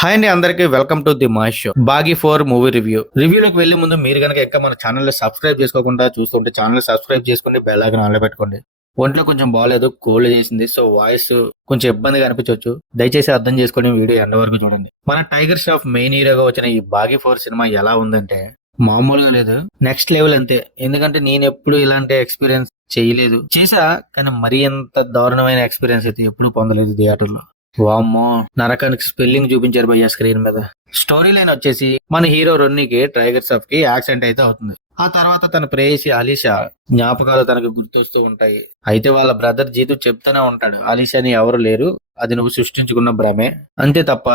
Hi అండి, అందరికి welcome to the Mahesh show. Baaghi 4 movie రివ్యూలోకి వెళ్లే ముందు మీరు గనక ఇంకా మన ఛానల్ సబ్స్క్రైబ్ చేసుకోకుండా చూస్తుంటే ఛానల్ సబ్స్క్రైబ్ చేసుకోండి, బెల్ ఐకాన్ ఆన్లో పెట్టుకోండి. ఒంట్లో కొంచెం బాగాలేదు, కోల్డ్ చేసింది, సో వాయిస్ కొంచెం ఇబ్బందిగా అనిపించవచ్చు. దయచేసి అర్థం చేసుకొని వీడియో ఎండ్ వరకు చూడండి. మన టైగర్ ష్రాఫ్ మెయిన్ హీరోగా వచ్చిన ఈ బాగి 4 సినిమా ఎలా ఉందంటే మామూలుగా లేదు, నెక్స్ట్ లెవెల్ అంతే. ఎందుకంటే నేను ఎప్పుడు ఇలాంటి ఎక్స్పీరియన్స్ చేయలేదు, చేసా కానీ మరీ ఎంత దారుణమైన ఎక్స్పీరియన్స్ అయితే ఎప్పుడు పొందలేదు థియేటర్లో. వామ్మో, నరకానికి స్పెల్లింగ్ చూపించారు భయ్య స్క్రీన్ మీద. స్టోరీ లైన్ వచ్చేసి మన హీరో రొన్నీకి టైగర్ ష్రాఫ్ కి యాక్సిడెంట్ అయితే అవుతుంది. ఆ తర్వాత తన ప్రేయసి అలీషా జ్ఞాపకాలు తనకు గుర్తొస్తూ ఉంటాయి. అయితే వాళ్ళ బ్రదర్ జీతు చెప్తూనే ఉంటాడు, అలీషాని ఎవరు లేరు, అది నువ్వు సృష్టించుకున్న భ్రమే, అంతే తప్ప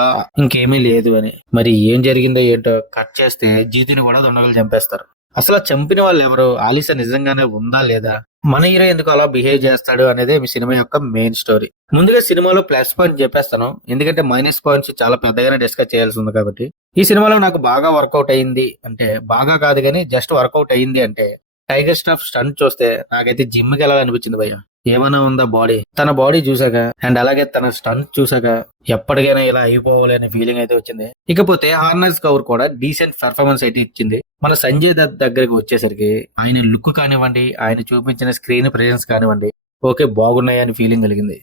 ఇంకేమీ లేదు అని. మరి ఏం జరిగిందో ఏంటో కట్ చేస్తే జీతుని కూడా దొండగలు చంపేస్తారు. అసలు చంపిన వాళ్ళు ఎవరు, ఆలిసా నిజంగానే ఉందా లేదా, మన హీరో ఎందుకు అలా బిహేవ్ చేస్తాడు అనేది మీ సినిమా యొక్క మెయిన్ స్టోరీ. ముందుగా సినిమాలో ప్లస్ పాయింట్ చెప్పేస్తాను, ఎందుకంటే మైనస్ పాయింట్స్ చాలా పెద్దగానే డిస్కస్ చేయాల్సి ఉంది కాబట్టి. ఈ సినిమాలో నాకు బాగా వర్కౌట్ అయింది అంటే, బాగా కాదు కానీ జస్ట్ వర్కౌట్ అయింది అంటే, టైగర్ ష్రాఫ్ స్టంట్ చూస్తే నాకైతే జిమ్ కి వెళ్ళాలనిపించింది భయ్య. ఏమైనా ఉందా బాడీ, తన బాడీ చూసాక అండ్ అలాగే తన స్టంట్ చూసాక ఎప్పటికైనా ఇలా అయిపోవాలి అనే ఫీలింగ్ అయితే వచ్చింది. ఇకపోతే హార్నర్స్ కౌర్ కూడా డీసెంట్ పర్ఫార్మెన్స్ అయితే ఇచ్చింది. మన సంజయ్ దత్ దగ్గరికి వచ్చేసరికి ఆయన లుక్ కానివ్వండి, ఆయన చూపించిన స్క్రీన్ ప్రెజెన్స్ కానివ్వండి, ఓకే బాగున్నాయి అని ఫీలింగ్ కలిగింది.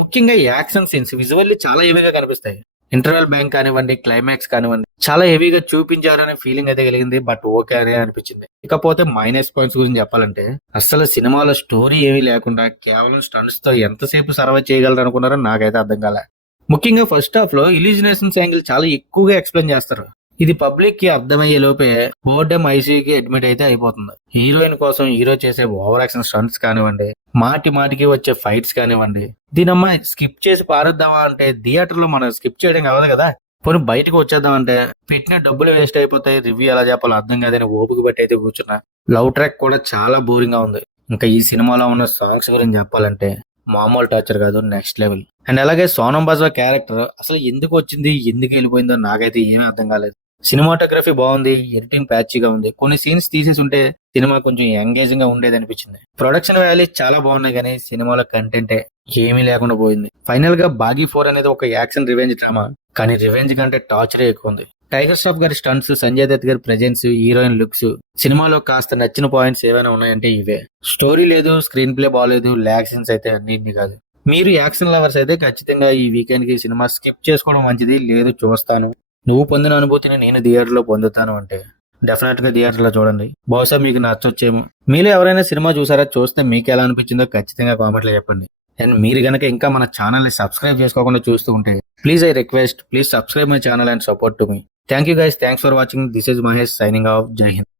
ముఖ్యంగా యాక్షన్ సీన్స్ విజువల్లీ చాలా హెవీగా కనిపిస్తాయి. ఇంటర్వెల్ బ్యాంక్ కానివ్వండి, క్లైమాక్స్ కానివ్వండి, చాలా హెవీగా చూపించారనే ఫీలింగ్ అయితే కలిగింది. బట్ ఓకే అనే అనిపించింది. ఇకపోతే మైనస్ పాయింట్స్ గురించి చెప్పాలంటే, అసలు సినిమాలో స్టోరీ ఏమీ లేకుండా కేవలం స్టంట్స్ తో ఎంతసేపు సర్వైవ్ చేయగలరు అనుకున్నారో నాకైతే అర్థం కాలే. ముఖ్యంగా ఫస్ట్ హాఫ్ లో ఇల్యూజినేషన్స్ యాంగిల్ చాలా ఎక్కువగా ఎక్స్ప్లెయిన్ చేస్తారు. ఇది పబ్లిక్ కి అర్థమయ్యే లోపే బోర్డెం ఐసీయూకి అడ్మిట్ అయితే అయిపోతుంది. హీరోయిన్ కోసం హీరో చేసే ఓవర్ యాక్షన్ స్టంట్స్ కానివ్వండి, మాటి మాటికి వచ్చే ఫైట్స్ కానివ్వండి, దీనమ్మా స్కిప్ చేసి పారేద్దామా అంటే థియేటర్ లో మనం స్కిప్ చేయడం కాదు కదా, పోనీ బయటకు వచ్చేద్దాం అంటే పెట్టిన డబ్బులు వేస్ట్ అయిపోతాయి, రివ్యూ ఎలా చెప్పాలో అర్థం కాదని ఓపిక బట్టి అయితే కూర్చున్నా. లవ్ ట్రాక్ కూడా చాలా బోరింగ్ గా ఉంది. ఇంకా ఈ సినిమాలో ఉన్న సాంగ్స్ గురించి చెప్పాలంటే మామూలు టార్చర్ కాదు, నెక్స్ట్ లెవెల్. అండ్ అలాగే సోనం బాజ్వా క్యారెక్టర్ అసలు ఎందుకు వచ్చింది, ఎందుకు వెళ్ళిపోయిందో నాకైతే ఏమీ అర్థం కాలేదు. సినిమాటోగ్రఫీ బాగుంది, ఎడిటింగ్ ప్యాచీగా ఉంది, కొన్ని సీన్స్ తీసేసి ఉంటే సినిమా కొంచెం ఎంగేజింగ్ గా ఉండేది అనిపించింది. ప్రొడక్షన్ వాల్యూస్ చాలా బాగున్నాయి కానీ సినిమాలో కంటెంటే ఏమీ లేకుండా పోయింది. ఫైనల్ గా బాగి 4 అనేది ఒక యాక్షన్ రివెంజ్ డ్రామా, కానీ రివెంజ్ కంటే టార్చరే ఎక్కువ ఉంది. టైగర్ ష్రాఫ్ గారి స్టంట్స్, సంజయ్ దత్ గారి ప్రెజెన్స్, హీరోయిన్ లుక్స్, సినిమాలో కాస్త నచ్చిన పాయింట్స్ ఏమైనా ఉన్నాయంటే ఇవే. స్టోరీ లేదు, స్క్రీన్ ప్లే బాగాలేదు, ల్యాగ్ సీన్స్ అయితే అన్నింటినీ కాదు. మీరు యాక్షన్ లవర్స్ అయితే ఖచ్చితంగా ఈ వీకెండ్ కి సినిమా స్కిప్ చేసుకోవడం మంచిది. లేదు చూస్తాను, నువ్వు పొందిన అనుభూతిని నేను థియేటర్లో పొందుతాను అంటే డెఫినెట్ గా థియేటర్లో చూడండి, బహుశా మీకు నచ్చొచ్చేమో. మీలో ఎవరైనా సినిమా చూసారా, చూస్తే మీకు ఎలా అనిపించిందో ఖచ్చితంగా కామెంట్లో చెప్పండి. అండ్ మీరు గనక ఇంకా మన ఛానల్ ని సబ్స్క్రైబ్ చేసుకోకుండా చూస్తూ ఉంటే please I request, please subscribe my channel and support to me. Thank you guys, thanks for watching. This is Mahesh signing off. జై హింద్.